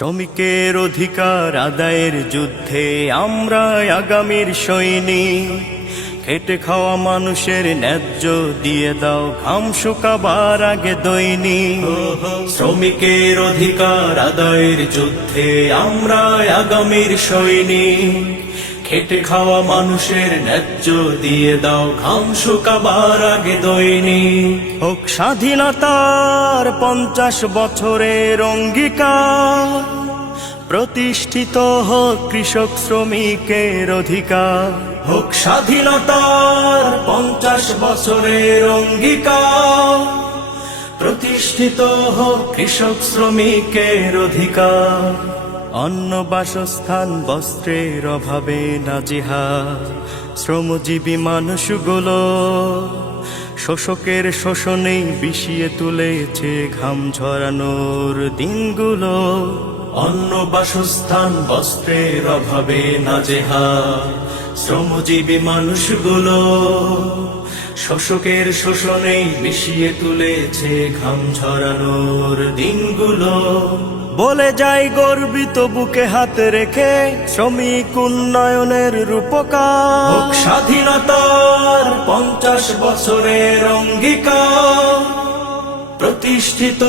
শ্রমিকের অধিকার আদায়ের যুদ্ধে আমরা আগামীর সৈনিক। খেটে খাওয়া মানুষের ন্যায্য দিয়ে দাও, ঘাম শুকাবার আগে দৈনিক। শ্রমিকের অধিকার আদায়ের যুদ্ধে আমরা আগামীর সৈনিক। খেটে খাওয়া মানুষের ন্যায্য দিয়ে দাও ঘাম শুকাবার আগে দৈনিক। হোক স্বাধীনতার পঞ্চাশ বছরের অঙ্গীকার প্রতিষ্ঠিত হোক কৃষক শ্রমিকের অধিকার। হোক স্বাধীনতার পঞ্চাশ বছরের অঙ্গীকার প্রতিষ্ঠিত হোক কৃষক শ্রমিকের অধিকার। অন্ন বাসস্থান বস্ত্রের অভাবে নাজিহা। শ্রমজীবী মানুষগুলো শোষকের শোষণেই বিষিয়ে তুলেছে ঘাম ঝরানোর দিনগুলো। অন্ন বাসস্থান বস্ত্রের অভাবে নাজেহা। শ্রমজীবী মানুষগুলো শোষকের শোষণেই মিশিয়ে তুলেছে ঘাম ঝরানোর দিনগুলো। বলে যাই গর্বিত বুকে হাতে রেখে শ্রমিক উন্নয়নের রূপকার। স্বাধীনতার পঞ্চাশ বছরের অঙ্গীকার। প্রতিষ্ঠিত